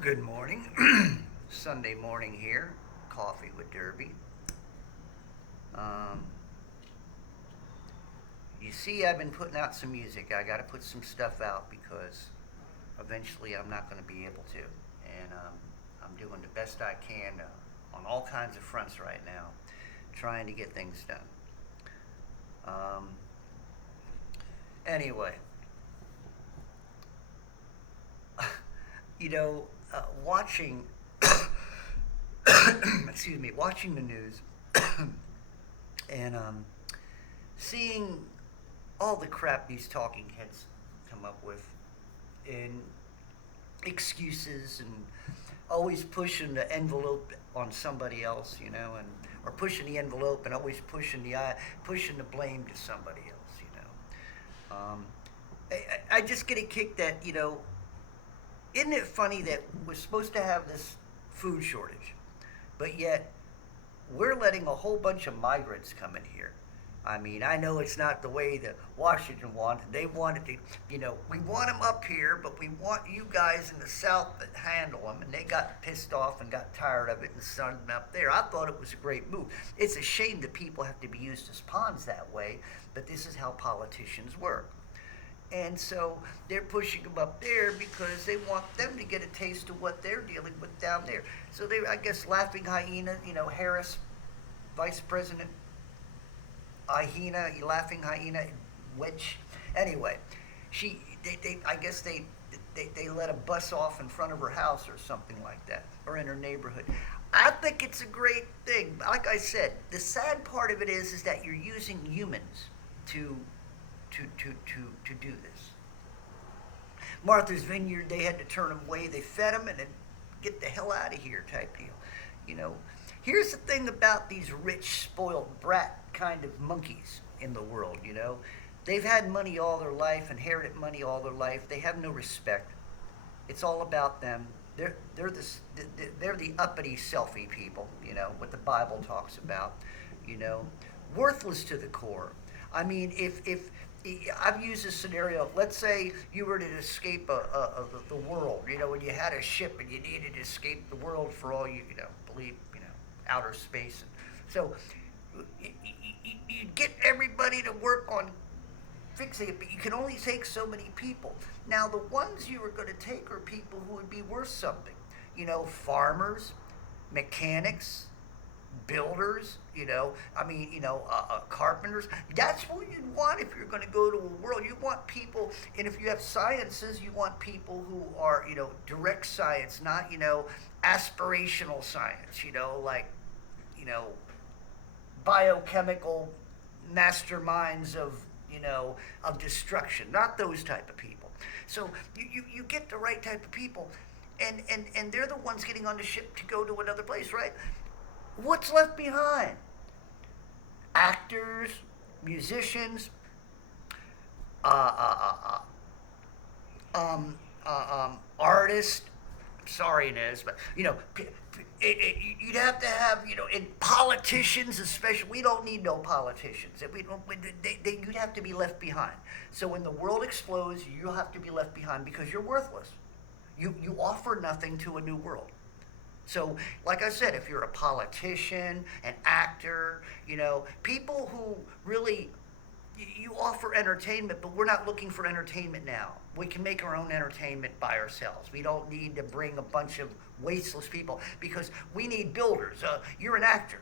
Good morning. Sunday morning here. Coffee with Derby. Um, you see, I've been putting out some music. I got to put some stuff out because eventually I'm not going to be able to. And I'm doing the best I can on all kinds of fronts right now, trying to get things done. Um, anyway, watching, excuse me, watching the news and seeing all the crap these talking heads come up with and excuses and always pushing the envelope on somebody else, and or pushing the envelope and always pushing the blame to somebody else, I just get a kick that isn't it funny that we're supposed to have this food shortage, but yet we're letting a whole bunch of migrants come in here. I mean, I know it's not the way that Washington wanted. They wanted to, we want them up here, but we want you guys in the South that handle them. And they got pissed off and got tired of it and sent them up there. I thought it was a great move. It's a shame that people have to be used as pawns that way, but this is how politicians work. And so they're pushing them up there because they want them to get a taste of what they're dealing with down there. So they, I guess, laughing hyena, Harris, vice president, hyena, laughing hyena, witch. Anyway, I guess they let a bus off in front of her house or something like that, or in her neighborhood. I think it's a great thing. Like I said, the sad part of it is that you're using humans to do this. Martha's Vineyard, they had to turn them away. They fed them and then get the hell out of here type deal. Here's the thing about these rich, spoiled brat kind of monkeys in the world. They've had money all their life, inherited money all their life. They have no respect. It's all about them. They're the uppity selfie people. What the Bible talks about. Worthless to the core. I mean, if I've used this scenario. Let's say you were to escape the world. When you had a ship and you needed to escape the world for all believe outer space. So you get everybody to work on fixing it, but you can only take so many people. Now, the ones you are going to take are people who would be worth something. Farmers, mechanics, builders, carpenters. That's what you'd want if you're going to go to a world. You want people, and if you have sciences, you want people who are, direct science, not, aspirational science, like, biochemical masterminds of destruction, not those type of people. So you get the right type of people, and they're the ones getting on the ship to go to another place, right? What's left behind? Actors, musicians, uh, artists. Sorry, Inez, but you'd have to have in politicians especially. We don't need no politicians. If we don't, you'd have to be left behind. So when the world explodes, you'll have to be left behind because you're worthless. You offer nothing to a new world. So, like I said, if you're a politician, an actor, people who really, you offer entertainment, but we're not looking for entertainment now. We can make our own entertainment by ourselves. We don't need to bring a bunch of wasteless people because we need builders. You're an actor.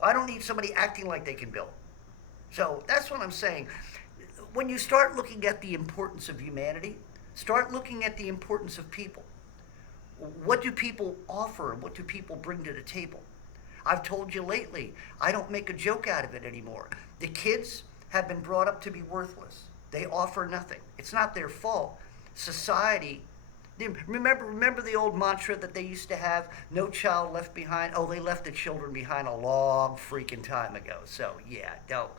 I don't need somebody acting like they can build. So that's what I'm saying. When you start looking at the importance of humanity, start looking at the importance of people. What do people offer? What do people bring to the table? I've told you lately, I don't make a joke out of it anymore. The kids have been brought up to be worthless. They offer nothing. It's not their fault. Society, remember the old mantra that they used to have, no child left behind? Oh, they left the children behind a long freaking time ago. So, yeah, don't.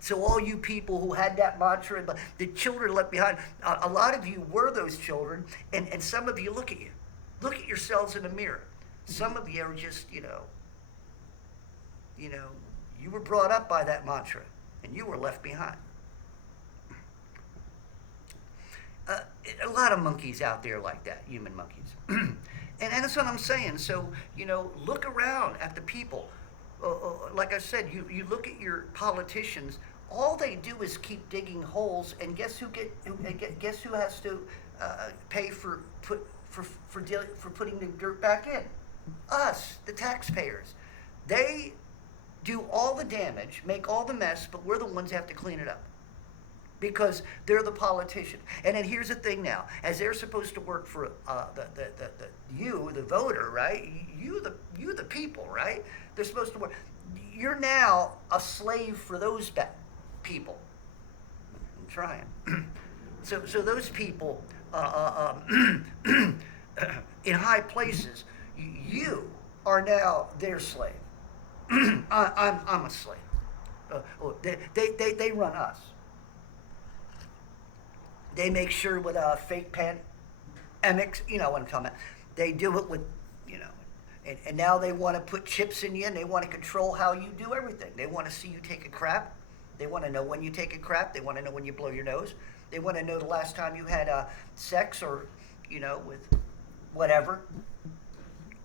So all you people who had that mantra, the children left behind, a lot of you were those children, and some of you, look at you. Look at yourselves in the mirror. Some of you are just, you were brought up by that mantra, and you were left behind. uh, a lot of monkeys out there like that, human monkeys. And that's what I'm saying. So, look around at the people. Like I said, you look at your politicians. All they do is keep digging holes, and guess who has to pay for putting the dirt back in? Us, the taxpayers. They do all the damage, make all the mess, but we're the ones that have to clean it up because they're the politicians. And then here's the thing now, as they're supposed to work for you, the voter, right? You the people, right? They're supposed to work. You're now a slave for those people. I'm trying. So those people in high places, you are now their slave. I'm a slave. They run us. They make sure with fake pandemics, you know what I'm talking about. They do it with, and now they want to put chips in you, and they want to control how you do everything. They want to see you take a crap. They want to know when you take a crap. They want to know when you blow your nose. They want to know the last time you had sex or, with whatever,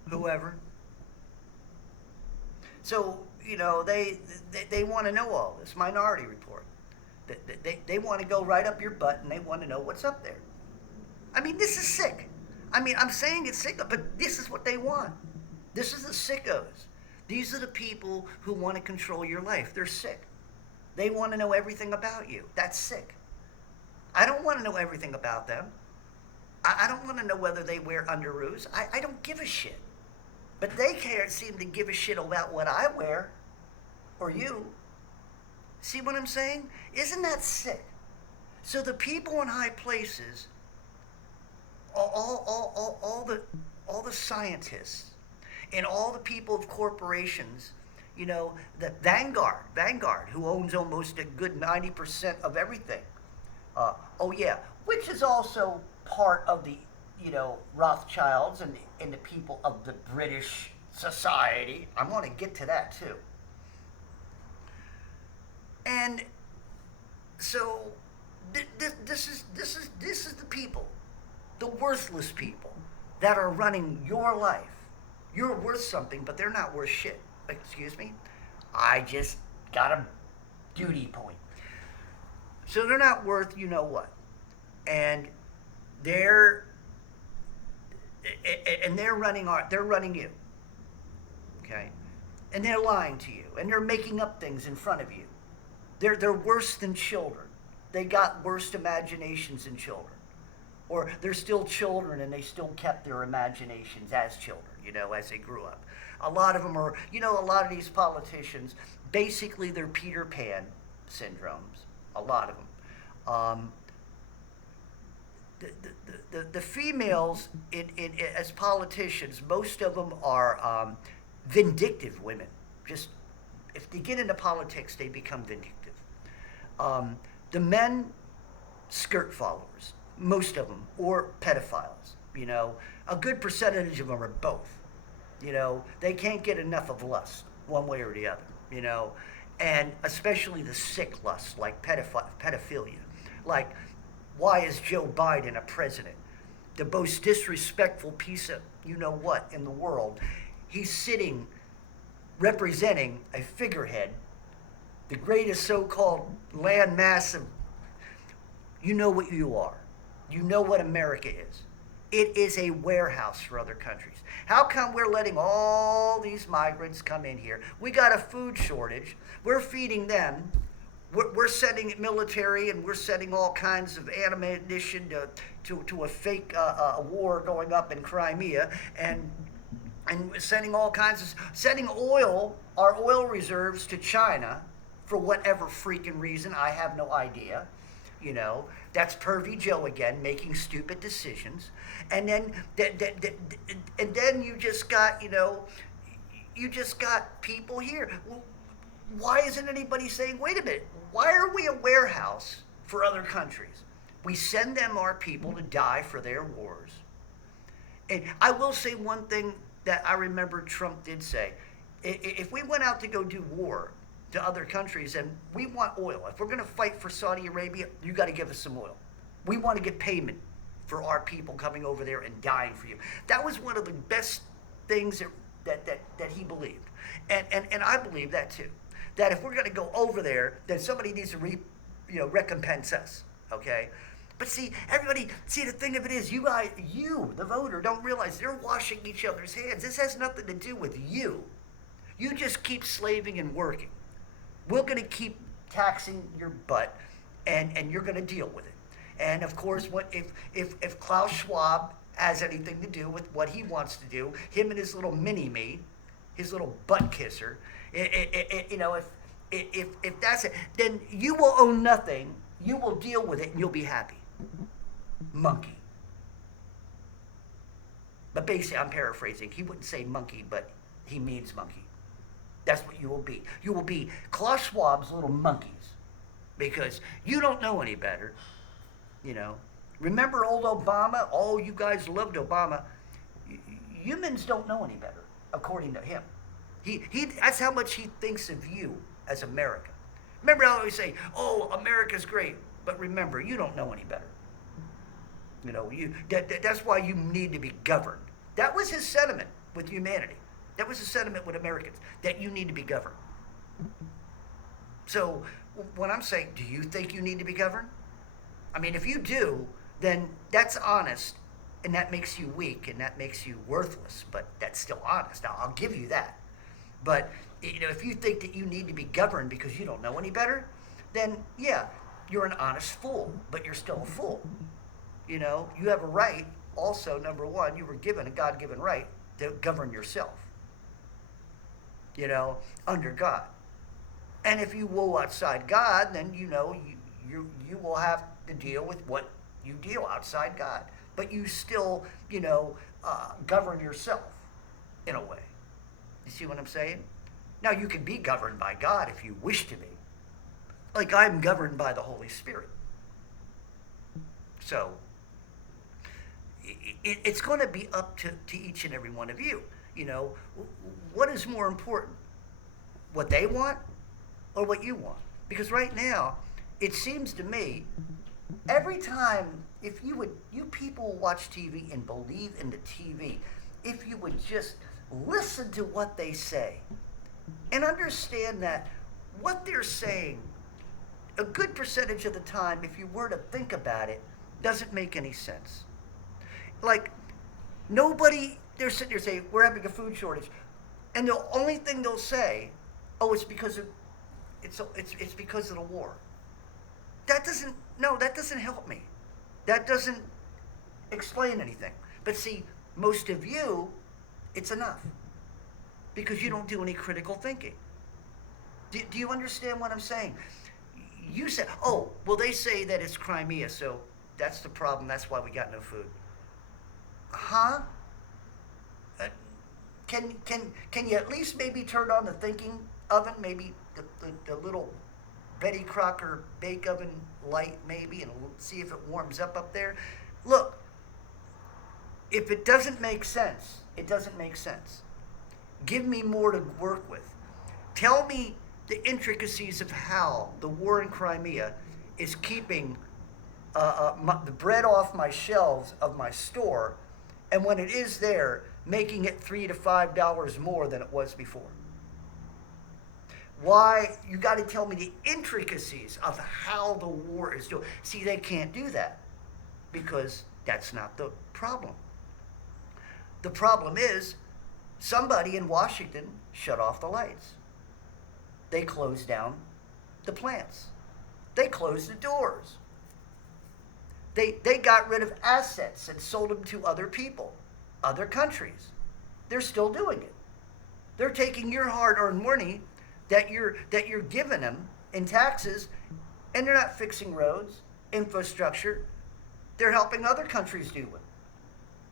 whoever. So, they want to know all this. Minority Report. They want to go right up your butt, and they want to know what's up there. I mean, this is sick. I mean, I'm saying it's sick, but this is what they want. This is the sickos. These are the people who want to control your life. They're sick. They want to know everything about you. That's sick. I don't want to know everything about them. I don't want to know whether they wear underoos. I don't give a shit. But they can't seem to give a shit about what I wear or you. See what I'm saying? Isn't that sick? So the people in high places, all the scientists, and all the people of corporations, the Vanguard, who owns almost a good 90% of everything. Which is also part of the, Rothschilds and the people of the British society. I'm going to get to that too. And so this is the people, the worthless people that are running your life. You're worth something, but they're not worth shit. Excuse me? I just got a duty point. So they're not worth you know what. And they're running you. Okay? And they're lying to you, and they're making up things in front of you. They're worse than children. They got worse imaginations than children. Or they're still children and they still kept their imaginations as children, as they grew up. A lot of them are, a lot of these politicians, basically they're Peter Pan syndromes. A lot of them. The females as politicians, most of them are vindictive women. Just if they get into politics, they become vindictive. The men, skirt followers, most of them, or pedophiles. A good percentage of them are both. They can't get enough of lust, one way or the other. And especially the sick lust, like pedophilia. Like, why is Joe Biden a president? The most disrespectful piece of you-know-what in the world. He's sitting representing a figurehead, the greatest so-called land mass of, you know what you are. You know what America is. It is a warehouse for other countries. How come we're letting all these migrants come in here? We got a food shortage. We're feeding them. We're sending military, and we're sending all kinds of ammunition to a fake war going up in Crimea, and sending all kinds of sending our oil reserves to China for whatever freaking reason. I have no idea. That's pervy Joe again, making stupid decisions. And then you just got people here. Why isn't anybody saying, wait a minute, why are we a warehouse for other countries? We send them our people to die for their wars. And I will say one thing that I remember Trump did say. If we went out to go do war to other countries, and we want oil. If we're going to fight for Saudi Arabia, you got to give us some oil. We want to get payment for our people coming over there and dying for you. That was one of the best things that he believed. And I believe that too. That if we're going to go over there, then somebody needs to recompense us. Okay? But see, everybody, the thing of it is, you guys, the voter, don't realize they're washing each other's hands. This has nothing to do with you. You just keep slaving and working. We're going to keep taxing your butt, and you're going to deal with it. And of course, if Klaus Schwab has anything to do with what he wants to do, him and his little mini-me, his little butt kisser, if that's it, then you will own nothing. You will deal with it, and you'll be happy. Monkey. But basically, I'm paraphrasing. He wouldn't say monkey, but he means monkey. That's what you will be. You will be Klaus Schwab's little monkeys, because you don't know any better. Remember old Obama? Oh, you guys loved Obama. Humans don't know any better, according to him. That's how much he thinks of you as America. Remember, I always say, "Oh, America's great," but remember, you don't know any better. That's why you need to be governed. That was his sentiment with humanity. That was his sentiment with Americans, that you need to be governed. So, when I'm saying, do you think you need to be governed? I mean, if you do, then that's honest, and that makes you weak, and that makes you worthless, but that's still honest. I'll give you that. But, if you think that you need to be governed because you don't know any better, then, yeah, you're an honest fool, but you're still a fool. You have a right, also, number one, you were given a God-given right to govern yourself, under God. And if you woe outside God, then, you will have to deal with what you deal outside God. But you still, govern yourself in a way. You see what I'm saying? Now, you can be governed by God if you wish to be. Like I'm governed by the Holy Spirit. So, it's going to be up to each and every one of you. What is more important? What they want or what you want? Because right now, it seems to me, every time, if you people watch TV and believe in the TV, if you would just listen to what they say and understand that what they're saying, a good percentage of the time, if you were to think about it, doesn't make any sense. Like, they're sitting there saying, we're having a food shortage. And the only thing they'll say, oh, it's because of the war. That doesn't help me. That doesn't explain anything. But see, most of you, it's enough. Because you don't do any critical thinking. Do you understand what I'm saying? You say, oh, well, they say that it's Crimea, so that's the problem. That's why we got no food. Huh? Can you at least maybe turn on the thinking oven, maybe the little Betty Crocker bake oven light maybe, and see if it warms up there? Look, if it doesn't make sense, it doesn't make sense. Give me more to work with. Tell me the intricacies of how the war in Crimea is keeping the bread off my shelves of my store, and when it is there, making it $3 to $5 more than it was before. Why? You got to tell me the intricacies of how the war is doing. See, they can't do that because that's not the problem. The problem is somebody in Washington shut off the lights. They closed down the plants. They closed the doors. They got rid of assets and sold them to other people, other countries. They're still doing it. They're taking your hard-earned money that you're giving them in taxes, and they're not fixing roads, infrastructure. They're helping other countries do it.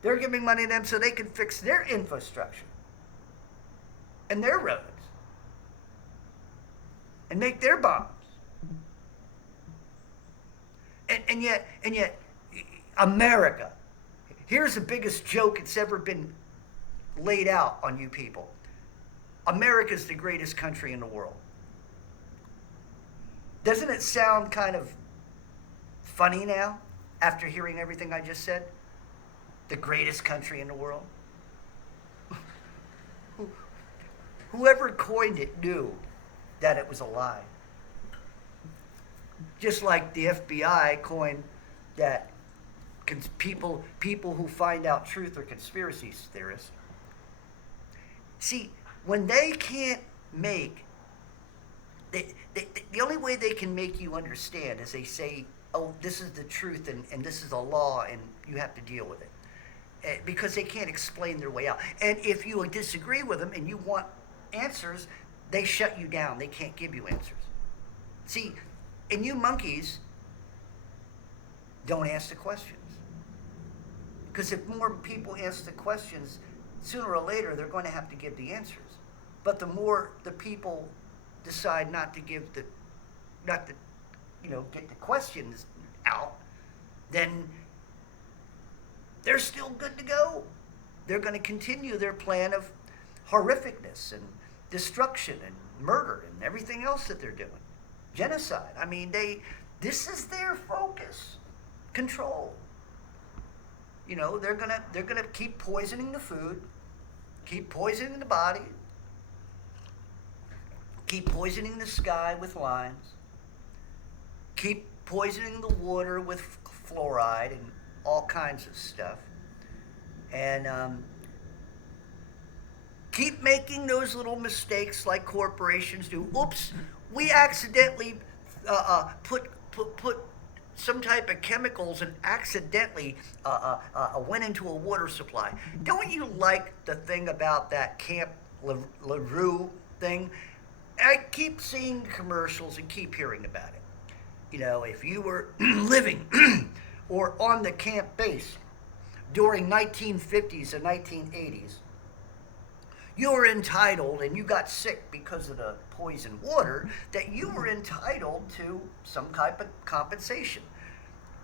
They're giving money to them so they can fix their infrastructure and their roads and make their bombs. And yet, America, here's the biggest joke that's ever been laid out on you people. America's the greatest country in the world. Doesn't it sound kind of funny now? after hearing everything I just said? The greatest country in the world? Whoever coined it knew that it was a lie. Just like the FBI coined that people who find out truth are conspiracy theorists. See, when they can't make, the only way they can make you understand is they say, oh, this is the truth and this is the law and you have to deal with it. Because they can't explain their way out. And if you disagree with them and you want answers, they shut you down. They can't give you answers. See, and you monkeys don't ask the questions. Because if more people ask the questions, sooner or later they're going to have to give the answers. But the more the people decide not to get the questions out, then they're still good to go. They're going to continue their plan of horrificness and destruction and murder and everything else that they're doing. Genocide. I mean, this is their focus. Control. You know, they're gonna keep poisoning the food, keep poisoning the body, keep poisoning the sky with limes, keep poisoning the water with fluoride and all kinds of stuff, and keep making those little mistakes like corporations do. Oops, we accidentally put some type of chemicals and accidentally went into a water supply. Don't you like the thing about that Camp LaRue thing? I keep seeing commercials and keep hearing about it. You know, if you were living or on the camp base during 1950s and 1980s, you were entitled, and you got sick because of the poisoned water, that you were entitled to some type of compensation.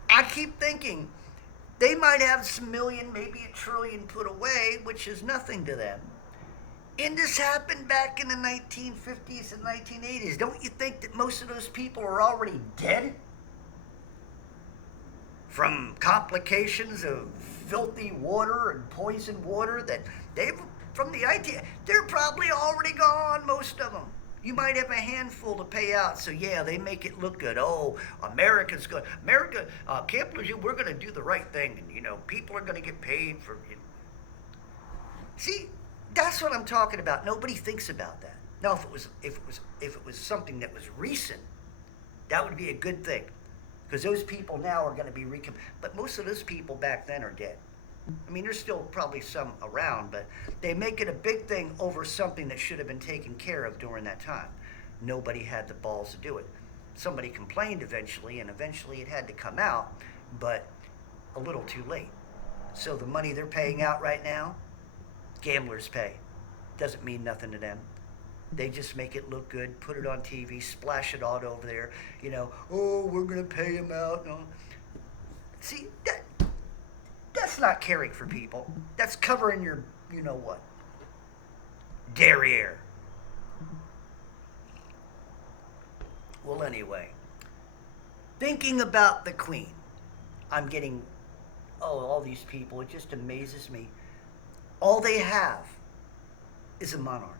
I keep thinking they might have some million, maybe $1 trillion put away, which is nothing to them. And this happened back in the 1950s and 1980s. Don't you think that most of those people are already dead? From complications of filthy water and poisoned water that from the idea, they're probably already gone, most of them. You might have a handful to pay out, so yeah, they make it look good. Oh, America's good. Camp LaRue, we're going to do the right thing, and, you know, people are going to get paid for it. See, that's what I'm talking about. Nobody thinks about that. Now, if it was something that was recent, that would be a good thing, because those people now are going to be but most of those people back then are dead. I mean, there's still probably some around, but they make it a big thing over something that should have been taken care of during that time. Nobody had the balls to do it. Somebody complained eventually, and eventually it had to come out, but a little too late. So the money they're paying out right now, gamblers pay. Doesn't mean nothing to them. They just make it look good, put it on TV, splash it all over there. You know, oh, we're going to pay them out. No. See, that's not caring for people. That's covering your, you know what, derriere. Well, anyway, thinking about the Queen, I'm getting, all these people, it just amazes me. All they have is a monarch.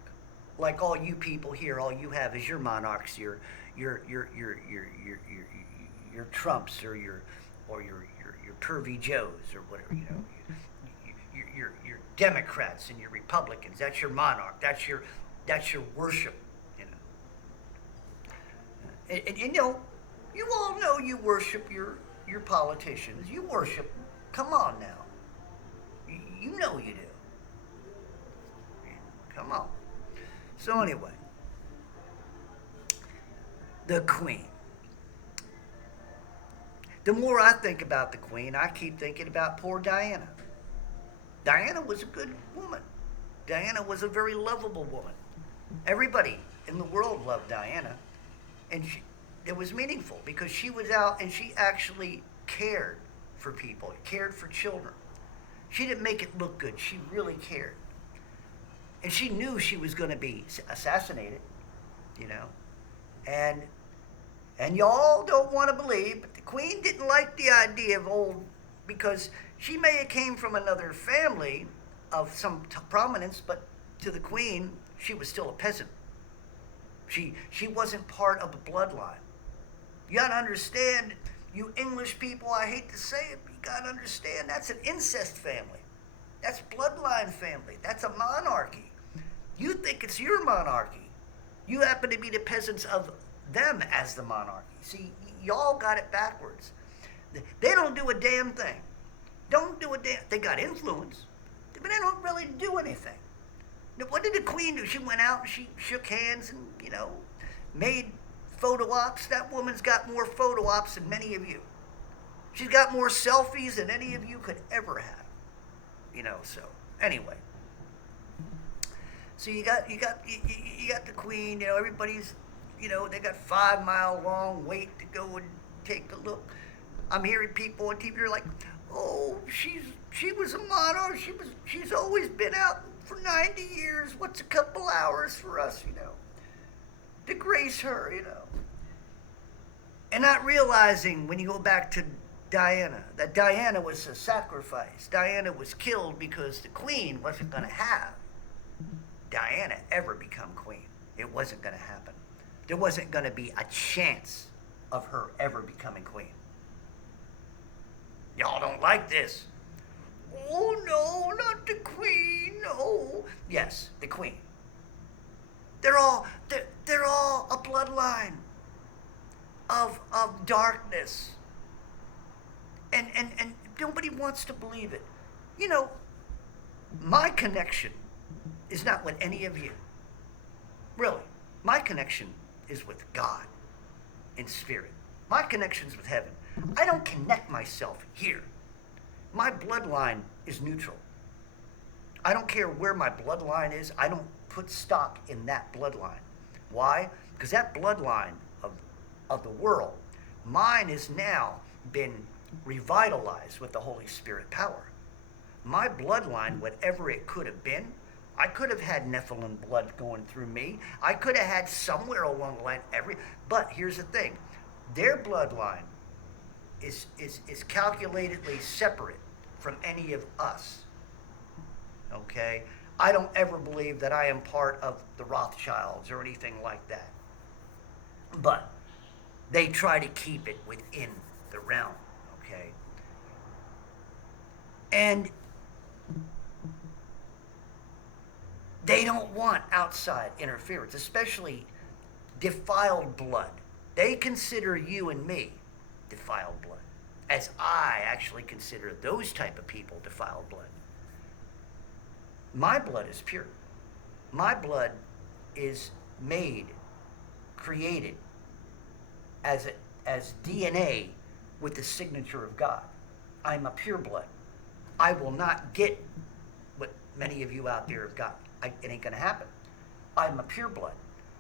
Like all you people here, all you have is your monarchs, your Trumps or your pervy Joes or whatever, you know, your Democrats and your Republicans. That's your monarch. That's your worship, you know. And you know, you all know you worship your politicians. You worship. Come on now. You know you do. Come on. So anyway, the Queen. The more I think about the Queen, I keep thinking about poor Diana. Diana was a good woman. Diana was a very lovable woman. Everybody in the world loved Diana. And it was meaningful because she was out and she actually cared for people, cared for children. She didn't make it look good. She really cared. And she knew she was going to be assassinated, you know. And And y'all don't want to believe, but the queen didn't like the idea of old, because she may have came from another family of some prominence, but to the queen, she was still a peasant. She wasn't part of the bloodline. You got to understand, you English people, I hate to say it, but you got to understand that's an incest family. That's bloodline family. That's a monarchy. You think it's your monarchy. You happen to be the peasants of them as the monarchy. See, y'all got it backwards. They don't do a damn thing. Don't do a damn. They got influence, but they don't really do anything. What did the queen do? She went out and she shook hands and, made photo ops. That woman's got more photo ops than many of you. She's got more selfies than any of you could ever have. So anyway. So you got the queen, everybody's, they got 5 mile long wait to go and take a look. I'm hearing people on TV, they're like, oh, she was a monarch, she's always been out for 90 years, what's a couple hours for us, to grace her, And not realizing, when you go back to Diana, that Diana was a sacrifice. Diana was killed because the queen wasn't going to have Diana ever become queen. It wasn't going to happen. There wasn't going to be a chance of her ever becoming queen. Y'all don't like this. Oh no, not the queen, no. Yes, the queen. They're all a bloodline of darkness. And nobody wants to believe it. My connection is not with any of you. Really. My connection is with God in spirit. My connection's with heaven. I don't connect myself here. My bloodline is neutral. I don't care where my bloodline is. I don't put stock in that bloodline. Why? Because that bloodline of the world, mine has now been revitalized with the Holy Spirit power. My bloodline, whatever it could have been, I could have had Nephilim blood going through me. I could have had somewhere along the line but here's the thing. Their bloodline is calculatedly separate from any of us. Okay? I don't ever believe that I am part of the Rothschilds or anything like that. But they try to keep it within the realm. Okay? And they don't want outside interference, especially defiled blood. They consider you and me defiled blood, as I actually consider those type of people defiled blood. My blood is pure. My blood is made, created as DNA with the signature of God. I'm a pure blood. I will not get what many of you out there have got. It ain't going to happen. I'm a pure blood.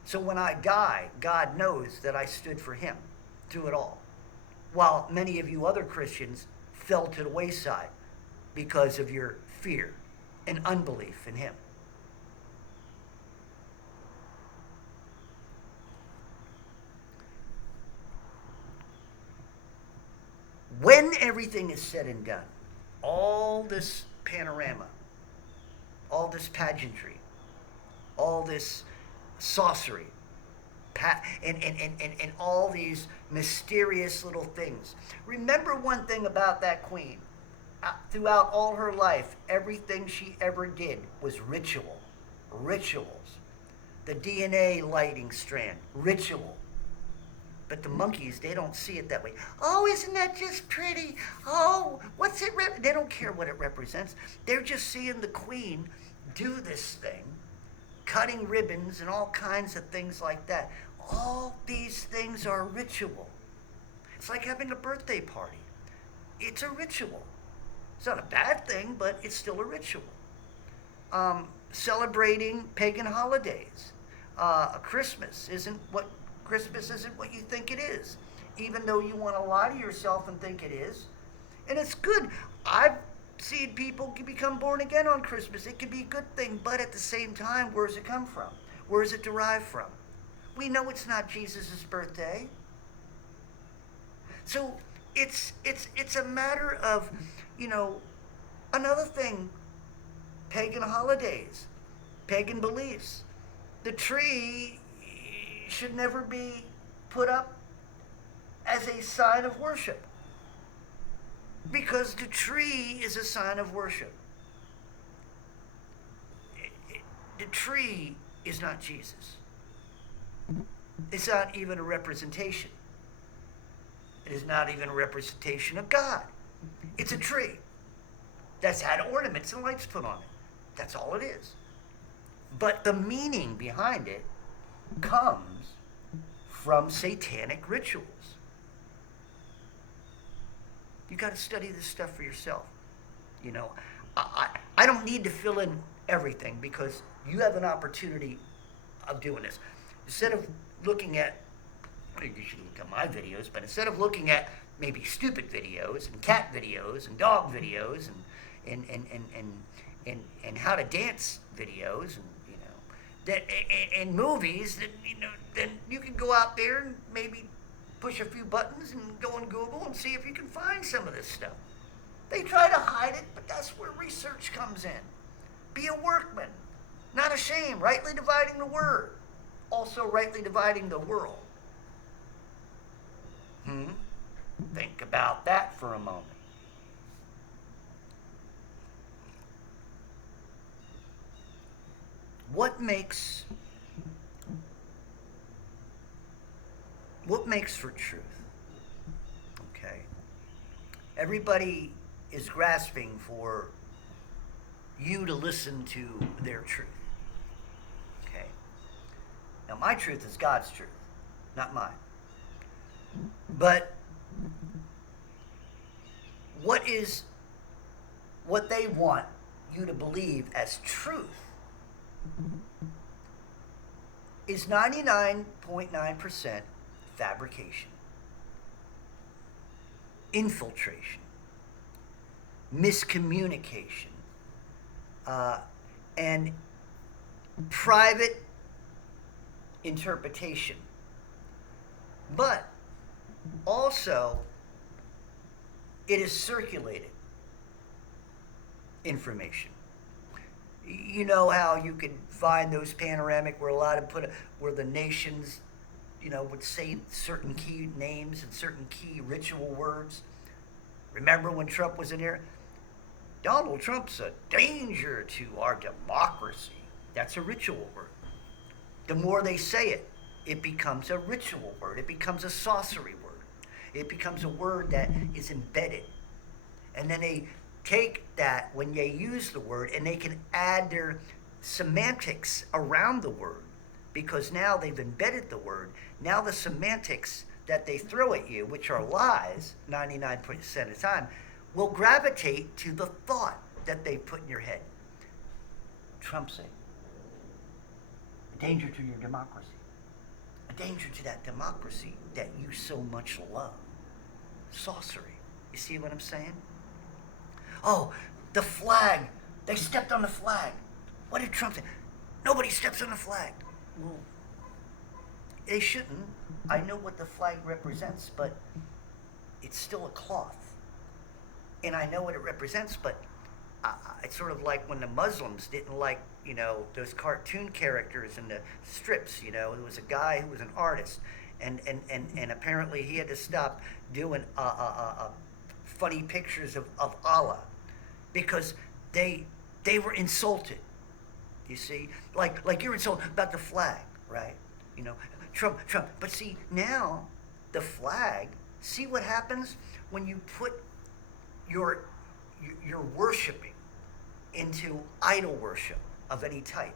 So when I die, God knows that I stood for him through it all. While many of you other Christians fell to the wayside because of your fear and unbelief in him. When everything is said and done, all this panorama, all this pageantry, all this sorcery, and all these mysterious little things. Remember one thing about that queen. Throughout all her life, everything she ever did was ritual. Rituals. The DNA lighting strand, ritual. But the monkeys, they don't see it that way. Oh, isn't that just pretty? Oh, what's it? They don't care what it represents. They're just seeing the queen do this thing, cutting ribbons and all kinds of things like that. All these things are ritual. It's like having a birthday party. It's a ritual. It's not a bad thing, but it's still a ritual. Celebrating pagan holidays. Christmas isn't what you think it is, even though you want to lie to yourself and think it is. And it's good. I've seen people become born again on Christmas. It can be a good thing, but at the same time, where does it come from? Where is it derived from? We know it's not Jesus' birthday. So it's a matter of, you know, another thing, pagan holidays, pagan beliefs. The tree should never be put up as a sign of worship because the tree is a sign of worship. The tree is not Jesus. It's not even a representation. It is not even a representation of God. It's a tree that's had ornaments and lights put on it. That's all it is. But the meaning behind it comes from satanic rituals. You got to study this stuff for yourself. You know, I don't need to fill in everything because you have an opportunity of doing this. Instead of looking at, you should look at my videos, but instead of looking at maybe stupid videos and cat videos and dog videos and how to dance videos and that and movies, that then you can go out there and maybe push a few buttons and go on Google and see if you can find some of this stuff. They try to hide it, but that's where research comes in. Be a workman, not ashamed, rightly dividing the word, also rightly dividing the world. Think about that for a moment. What makes for truth? Okay. Everybody is grasping for you to listen to their truth. Okay. Now my truth is God's truth, not mine. But what they want you to believe as truth is 99.9% fabrication, infiltration, miscommunication, and private interpretation. But also, it is circulated information. You know how you can find those panoramic where a lot of where the nations, would say certain key names and certain key ritual words. Remember when Trump was in here? Donald Trump's a danger to our democracy. That's a ritual word. The more they say it, it becomes a ritual word. It becomes a sorcery word. It becomes a word that is embedded. And then they take that when they use the word and they can add their semantics around the word because now they've embedded the word. Now the semantics that they throw at you, which are lies 99% of the time, will gravitate to the thought that they put in your head. Trump said, a danger to your democracy. A danger to that democracy that you so much love. Sorcery. You see what I'm saying? Oh, the flag. They stepped on the flag. What did Trump say? Nobody steps on the flag. Well, they shouldn't. I know what the flag represents, but it's still a cloth. And I know what it represents, but it's sort of like when the Muslims didn't like, those cartoon characters in the strips, There was a guy who was an artist, and apparently he had to stop doing funny pictures of Allah because they were insulted. You see, like you're insulted about the flag, right? Trump. But see, now the flag. See what happens when you put your worshiping into idol worship of any type.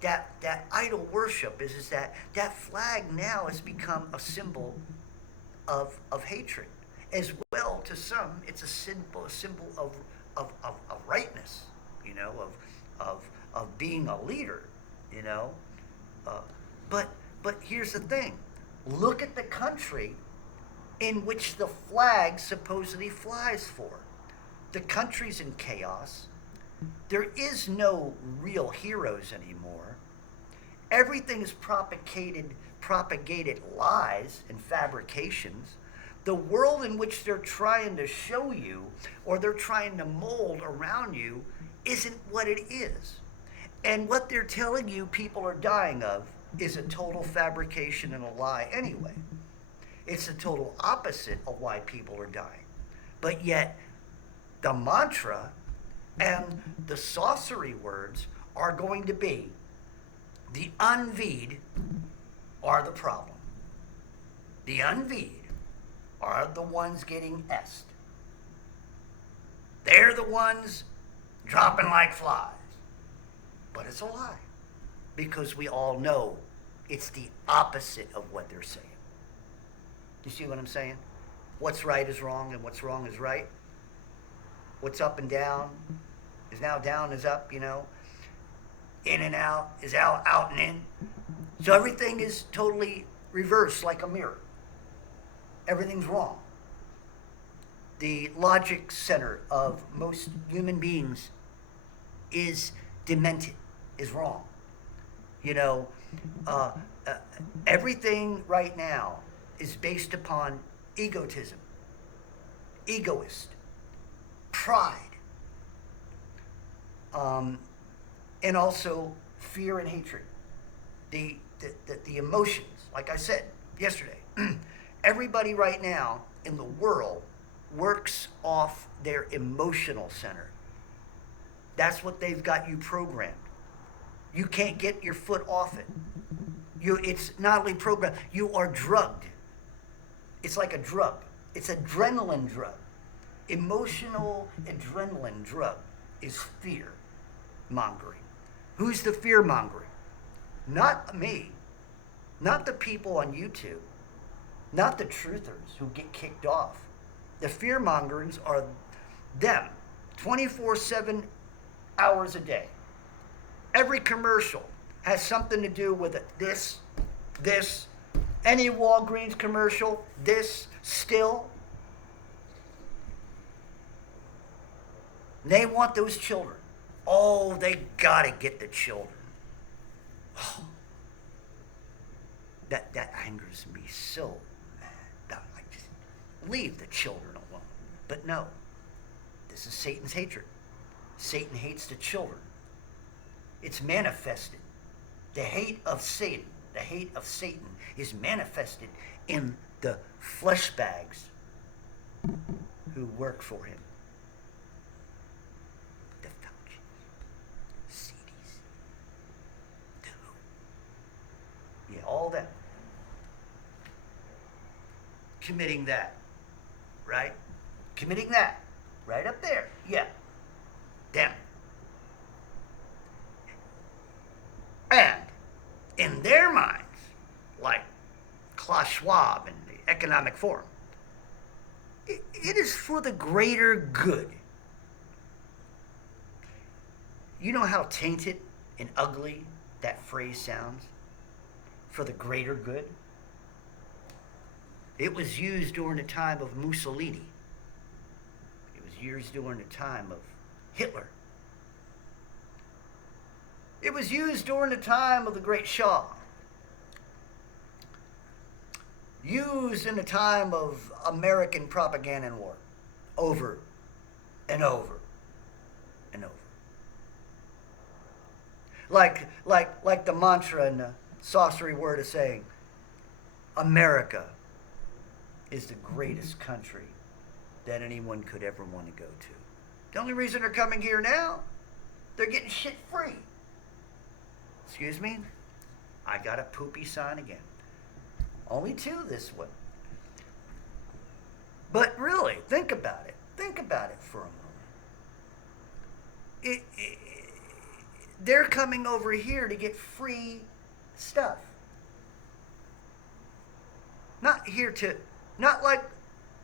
That idol worship is that flag now has become a symbol of hatred. As well, to some, it's a symbol of rightness, of being a leader, But here's the thing. Look at the country in which the flag supposedly flies for. The country's in chaos. There is no real heroes anymore. Everything is propagated lies and fabrications. The world in which they're trying to show you or they're trying to mold around you isn't what it is. And what they're telling you people are dying of is a total fabrication and a lie anyway. It's the total opposite of why people are dying. But yet, the mantra and the sorcery words are going to be the unveed are the problem. The unveed are the ones getting est. They're the ones dropping like flies. But it's a lie. Because we all know it's the opposite of what they're saying. You see what I'm saying? What's right is wrong and what's wrong is right. What's up and down is now down is up, you know. In and out is out, out and in. So everything is totally reversed like a mirror. Everything's wrong. The logic center of most human beings is demented, is wrong. You know, everything right now is based upon egotism, egoist, pride, and also fear and hatred. The emotions, like I said yesterday, everybody right now in the world works off their emotional center. That's what they've got you programmed. You can't get your foot off it. It's not only programmed, you are drugged. It's like a drug. It's adrenaline drug. Emotional adrenaline drug is fear mongering. Who's the fear mongering? Not me. Not the people on YouTube. Not the truthers who get kicked off. The fear mongerings are them 24/7 hours a day. Every commercial has something to do with it. This, any Walgreens commercial, this, still. They want those children. Oh, they gotta get the children. Oh, that angers me so. Like, just leave the children alone. But no, this is Satan's hatred. Satan hates the children. It's manifested. The hate of Satan is manifested in the flesh bags who work for him. The Faucis, CDs, the who. Yeah, all that. Committing that, right? Committing that, right up there. Yeah, them. And in their minds, like Klaus Schwab and the Economic Forum, it is for the greater good. You know how tainted and ugly that phrase sounds? For the greater good? It was used during the time of Mussolini. It was used during the time of Hitler. It was used during the time of the Great Shah. Used in the time of American propaganda and war. Over and over and over. Like the mantra and the sorcery word is saying, America is the greatest country that anyone could ever want to go to. The only reason they're coming here now, they're getting shit free. Excuse me? I got a poopy sign again. Only two this one. But really, think about it. Think about it for a moment. They're coming over here to get free stuff. Not like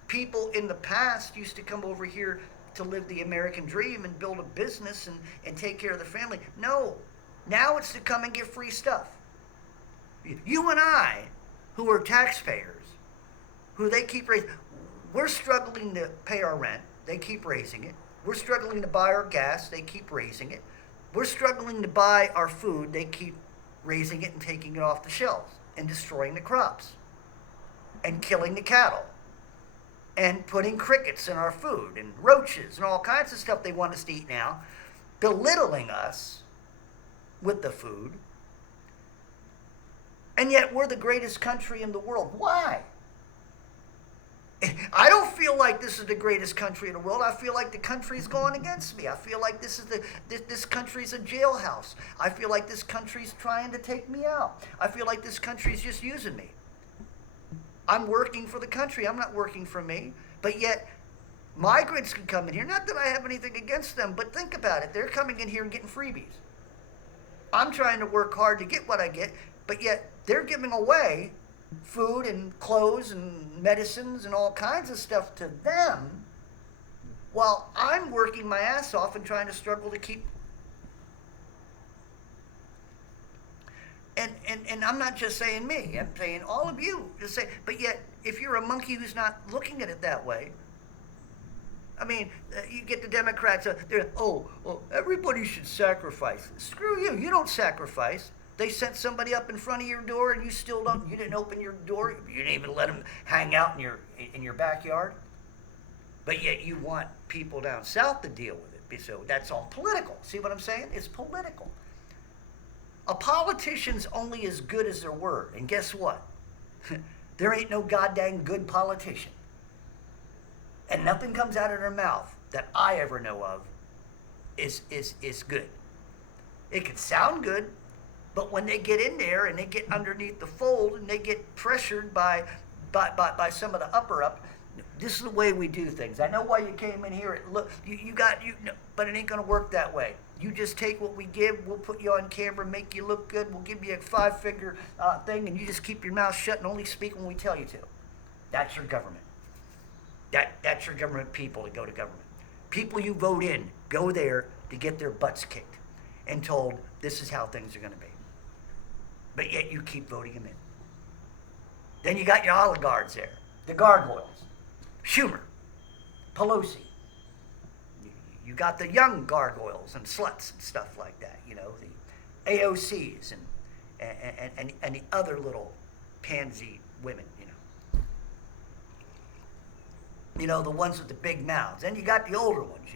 people in the past used to come over here to live the American dream and build a business and take care of their family. No. Now it's to come and get free stuff. You and I, who are taxpayers, who they keep raising, we're struggling to pay our rent. They keep raising it. We're struggling to buy our gas. They keep raising it. We're struggling to buy our food. They keep raising it and taking it off the shelves and destroying the crops and killing the cattle and putting crickets in our food and roaches and all kinds of stuff they want us to eat now, belittling us with the food. And yet we're the greatest country in the world. Why? I don't feel like this is the greatest country in the world. I feel like the country's gone against me. I feel like this country's a jailhouse. I feel like this country's trying to take me out. I feel like this country's just using me. I'm working for the country. I'm not working for me. But yet, migrants can come in here. Not that I have anything against them, but think about it. They're coming in here and getting freebies. I'm trying to work hard to get what I get, but yet they're giving away food and clothes and medicines and all kinds of stuff to them while I'm working my ass off and trying to struggle to keep. And I'm not just saying me, I'm saying all of you. Just say, but yet, if you're a monkey who's not looking at it that way, I mean, you get the Democrats, they're, everybody should sacrifice. Screw you, you don't sacrifice. They sent somebody up in front of your door and you still don't, you didn't open your door, you didn't even let them hang out in your backyard. But yet you want people down south to deal with it. So that's all political. See what I'm saying? It's political. A politician's only as good as their word. And guess what? There ain't no goddamn good politician. And nothing comes out of their mouth that I ever know of is good. It can sound good, but when they get in there and they get underneath the fold and they get pressured by some of the upper up, this is the way we do things. I know why you came in here. Look, but it ain't gonna work that way. You just take what we give. We'll put you on camera, make you look good. We'll give you a 5-figure thing, and you just keep your mouth shut and only speak when we tell you to. That's your government. That's your government people to go to government. People you vote in go there to get their butts kicked and told this is how things are going to be. But yet you keep voting them in. Then you got your oligarchs there, the gargoyles, Schumer, Pelosi. You got the young gargoyles and sluts and stuff like that, the AOCs and the other little pansy women, the ones with the big mouths. Then you got the older ones,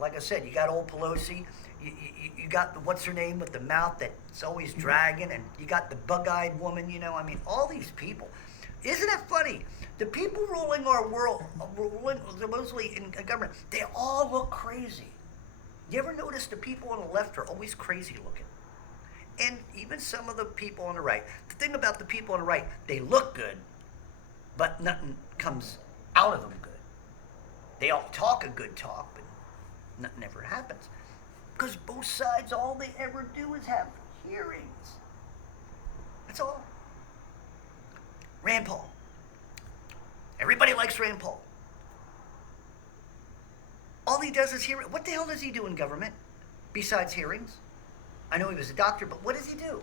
like I said, you got old Pelosi. You got the, what's her name with the mouth that's always dragging, and you got the bug-eyed woman, all these people. Isn't it funny? The people ruling our world, mostly in government, they all look crazy. You ever notice the people on the left are always crazy looking? And even some of the people on the right. The thing about the people on the right, they look good, but nothing comes out of them good. They all talk a good talk, but nothing ever happens. Because both sides, all they ever do is have hearings. That's all. Rand Paul. Everybody likes Rand Paul. All he does is hear. What the hell does he do in government besides hearings? I know he was a doctor, but what does he do?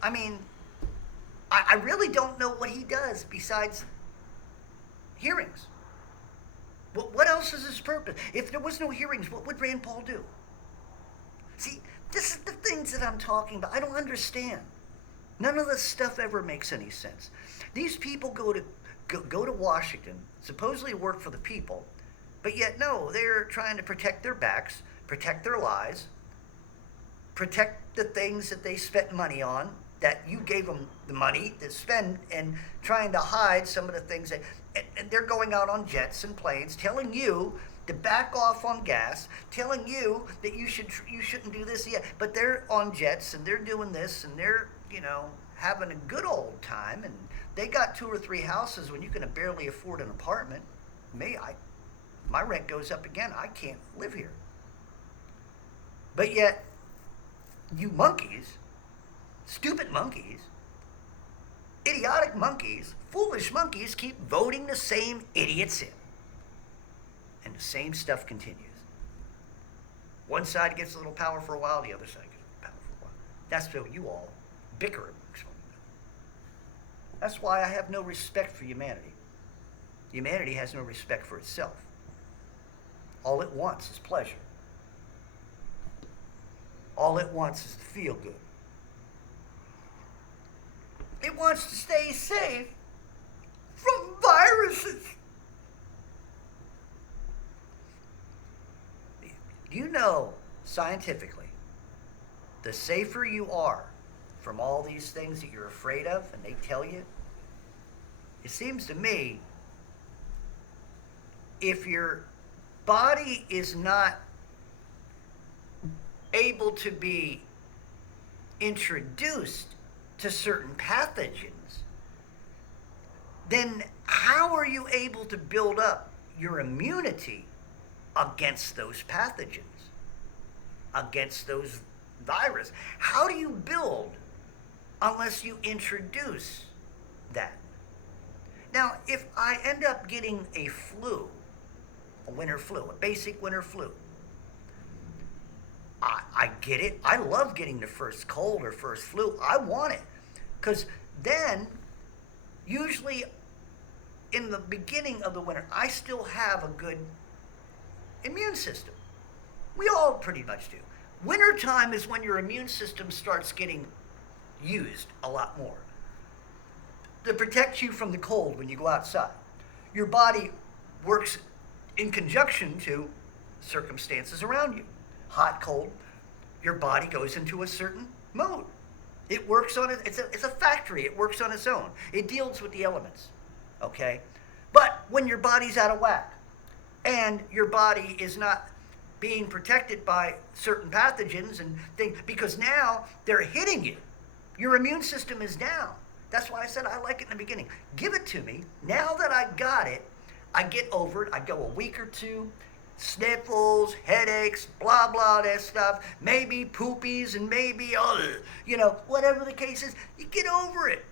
I mean, I really don't know what he does besides hearings. What else is his purpose? If there was no hearings, what would Rand Paul do? See, this is the things that I'm talking about. I don't understand. None of this stuff ever makes any sense. These people go to Washington, supposedly work for the people, but yet no, they're trying to protect their backs, protect their lies, protect the things that they spent money on, that you gave them the money to spend, and trying to hide some of the things that, and they're going out on jets and planes, telling you to back off on gas, telling you that you shouldn't do this yet, but they're on jets and they're doing this and they're having a good old time, and they got 2 or 3 houses when you can barely afford an apartment. My rent goes up again. I can't live here. But yet, you monkeys, stupid monkeys, idiotic monkeys, foolish monkeys keep voting the same idiots in. And the same stuff continues. One side gets a little power for a while, the other side gets a little power for a while. That's so you all bicker amongst one another. That's why I have no respect for humanity. Humanity has no respect for itself. All it wants is pleasure. All it wants is to feel good. It wants to stay safe from viruses. you know scientifically, the safer you are from all these things that you're afraid of and they tell you, it seems to me if your body is not able to be introduced to certain pathogens, then how are you able to build up your immunity against those pathogens, against those virus? How do you build unless you introduce that? Now, if I end up getting a flu, a winter flu, a basic winter flu, I get it. I love getting the first cold or first flu. I want it. Because then, usually in the beginning of the winter, I still have a good immune system. We all pretty much do. Wintertime is when your immune system starts getting used a lot more to protect you from the cold when you go outside. Your body works in conjunction to circumstances around you. Hot, cold, your body goes into a certain mode. It works on it. It's a factory. It works on its own. It deals with the elements, okay? But when your body's out of whack and your body is not being protected by certain pathogens and things, because now they're hitting you. Your immune system is down. That's why I said I like it in the beginning. Give it to me. Now that I got it, I get over it. I go a week or two, sniffles, headaches, blah, blah, that stuff, maybe poopies and maybe other, whatever the case is, you get over it.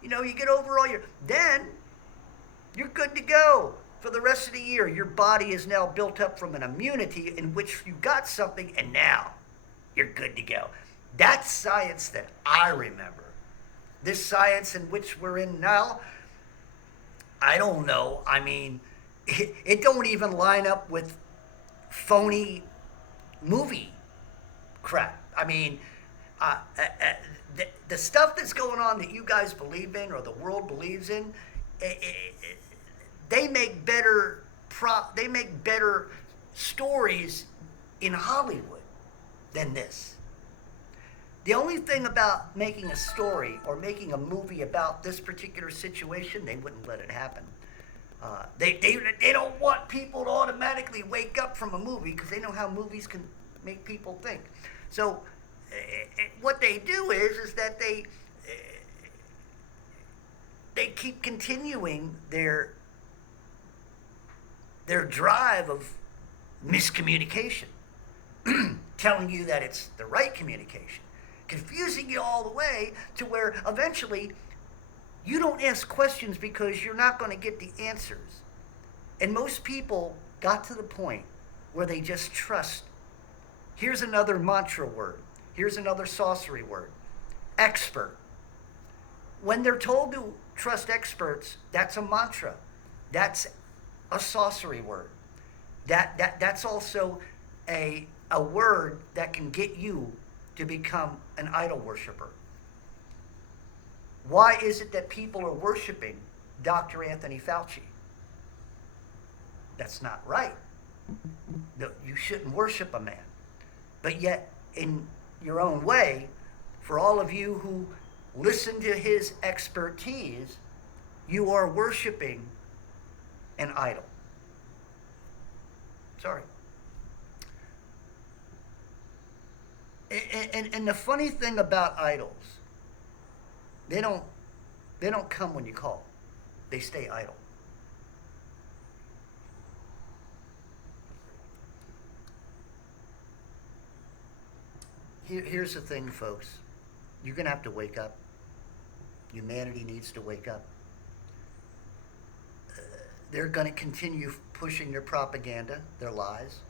You get over all then you're good to go for the rest of the year. Your body is now built up from an immunity in which you got something and now you're good to go. That's science that I remember. This science in which we're in now, I don't know. I mean, it don't even line up with phony movie crap. I mean, the stuff that's going on that you guys believe in or the world believes in, they make better stories in Hollywood than this. The only thing about making a story or making a movie about this particular situation, they wouldn't let it happen. They don't want people to automatically wake up from a movie because they know how movies can make people think. So what they do is that they keep continuing their drive of miscommunication, telling you that it's the right communication, confusing you all the way to where eventually you don't ask questions because you're not going to get the answers. And most people got to the point where they just trust. Here's another mantra word. Here's another sorcery word. Expert. When they're told to trust experts, that's a mantra. That's a sorcery word. That's also a word that can get you to become an idol worshiper. Why is it that people are worshiping Dr. Anthony Fauci? That's not right. No, you shouldn't worship a man. But yet, in your own way, for all of you who listen to his expertise, you are worshiping an idol. Sorry. And the funny thing about idols, they don't come when you call. They stay idle. Here's the thing, folks. You're going to have to wake up. Humanity needs to wake up. They're going to continue pushing their propaganda, their lies.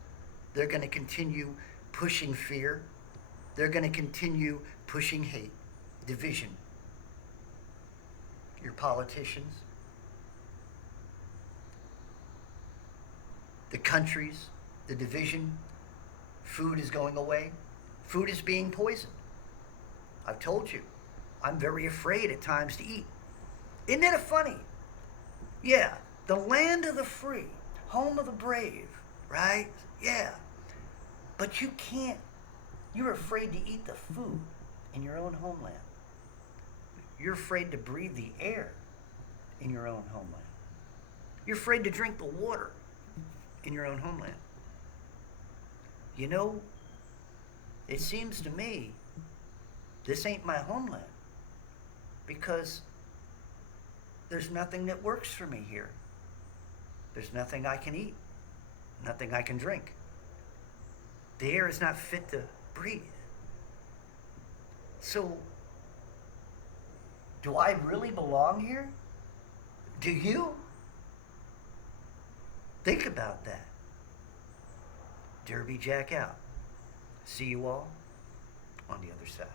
They're going to continue pushing fear. They're going to continue pushing hate, division. Your politicians, the countries, the division, food is going away. Food is being poisoned. I've told you, I'm very afraid at times to eat. Isn't that funny? Yeah, the land of the free, home of the brave, right? Yeah. But you can't. You're afraid to eat the food in your own homeland. You're afraid to breathe the air in your own homeland. You're afraid to drink the water in your own homeland. You know, it seems to me this ain't my homeland because there's nothing that works for me here. There's nothing I can eat, nothing I can drink. The air is not fit to breathe. So, do I really belong here? Do you? Think about that. Derby Jack out. See you all on the other side.